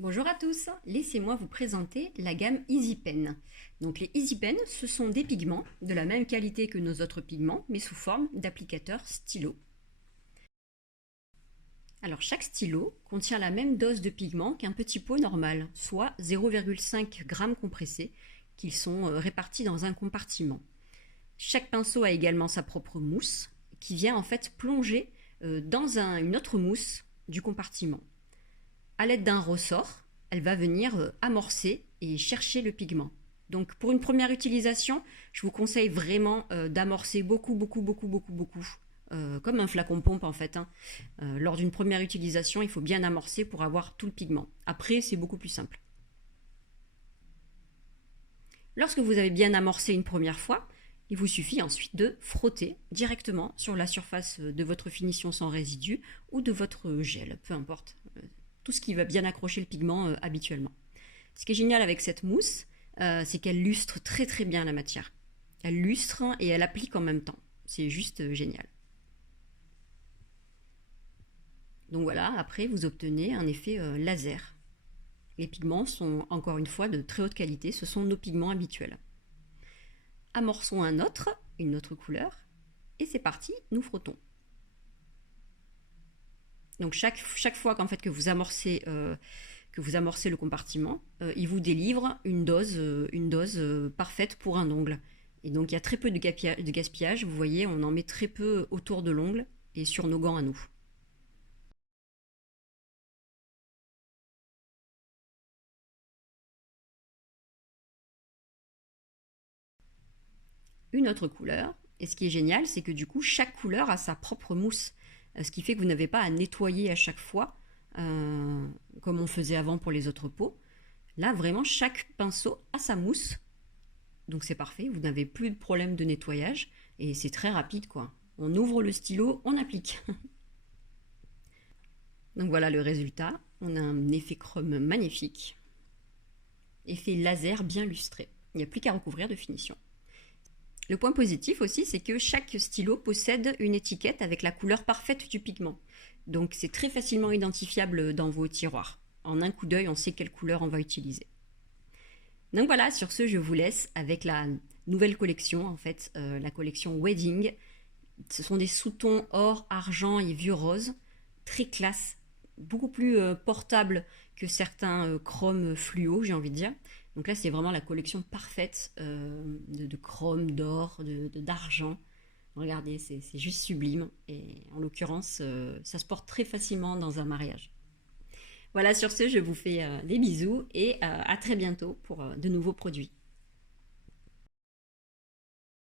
Bonjour à tous, laissez-moi vous présenter la gamme EasyPen. Donc les EasyPen, ce sont des pigments de la même qualité que nos autres pigments, mais sous forme d'applicateurs stylo. Alors chaque stylo contient la même dose de pigment qu'un petit pot normal, soit 0,5 g compressés, qui sont répartis dans un compartiment. Chaque pinceau a également sa propre mousse, qui vient en fait plonger dans une autre mousse du compartiment. À l'aide d'un ressort, elle va venir amorcer et chercher le pigment. Donc pour une première utilisation, je vous conseille vraiment d'amorcer beaucoup, comme un flacon pompe en fait. Lors d'une première utilisation, il faut bien amorcer pour avoir tout le pigment. Après, c'est beaucoup plus simple. Lorsque vous avez bien amorcé une première fois, il vous suffit ensuite de frotter directement sur la surface de votre finition sans résidus ou de votre gel, peu importe. Tout ce qui va bien accrocher le pigment habituellement. Ce qui est génial avec cette mousse, c'est qu'elle lustre très très bien la matière. Elle lustre et elle applique en même temps. C'est juste génial. Donc voilà, après vous obtenez un effet laser. Les pigments sont encore une fois de très haute qualité, ce sont nos pigments habituels. Amorçons une autre couleur, et c'est parti, nous frottons. Donc chaque fois que vous amorcez le compartiment, il vous délivre une dose parfaite pour un ongle. Et donc il y a très peu de gaspillage, vous voyez, on en met très peu autour de l'ongle et sur nos gants à nous. Une autre couleur, et ce qui est génial, c'est que du coup chaque couleur a sa propre mousse, ce qui fait que vous n'avez pas à nettoyer à chaque fois, comme on faisait avant pour les autres pots. Là, vraiment, chaque pinceau a sa mousse. Donc c'est parfait, vous n'avez plus de problème de nettoyage. Et c'est très rapide, quoi. On ouvre le stylo, on applique. Donc voilà le résultat. On a un effet chrome magnifique. Effet laser bien lustré. Il n'y a plus qu'à recouvrir de finition. Le point positif aussi, c'est que chaque stylo possède une étiquette avec la couleur parfaite du pigment. Donc c'est très facilement identifiable dans vos tiroirs. En un coup d'œil, on sait quelle couleur on va utiliser. Donc voilà, sur ce, je vous laisse avec la nouvelle collection, en fait, la collection Wedding. Ce sont des sous-tons or, argent et vieux rose, très classe, beaucoup plus portable que certains chromes fluo, j'ai envie de dire. Donc là, c'est vraiment la collection parfaite de chrome, d'or, d'argent. Regardez, c'est juste sublime. Et en l'occurrence, ça se porte très facilement dans un mariage. Voilà, sur ce, je vous fais des bisous et à très bientôt pour de nouveaux produits.